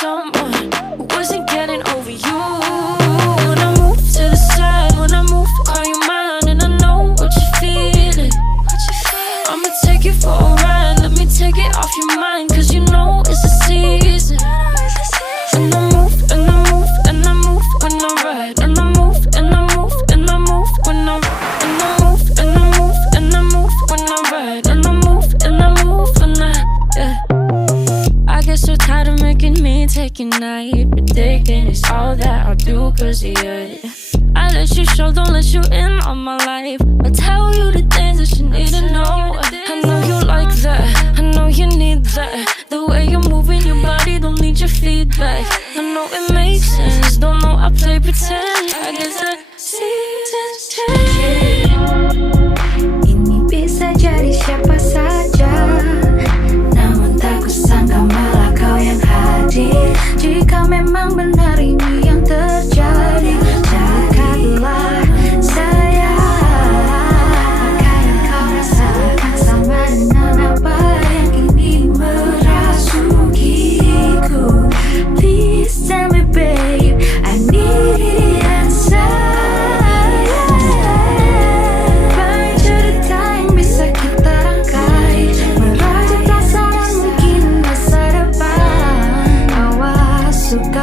someone who wasn't getting over you. When I move to the side, when I move, call you mine, and I know what you're feeling. I'ma take you for a ride, let me take it off your mind, cause you know it's the season. And I move, and I move, and I move when I ride, and I move, and I move, and I move when I move, and I move, and I move when I ride, and I move, and I move when I get so tired of making me take a night, but thinking it's all that I'll do cause of you. I let you show, don't let you in on my life. I tell you the things that you need to know. I know you like that, I know you need that. The way you're moving your body, don't need your feedback. I know it makes sense, don't know I play pretend. I guess that seasons change. Ini bisa jadi siapa saja, namun tak kusangka malah kau yang hadir. Jika memang benar ini yang terjadi, cakaplah saya. Apa yang kau rasakan sama dengan apa yang kini merasukiku? Please tell me babe, I need answer. Banyak cerita yang bisa kita rangkai, merajut rasa dan mungkin masa depan. Awas suka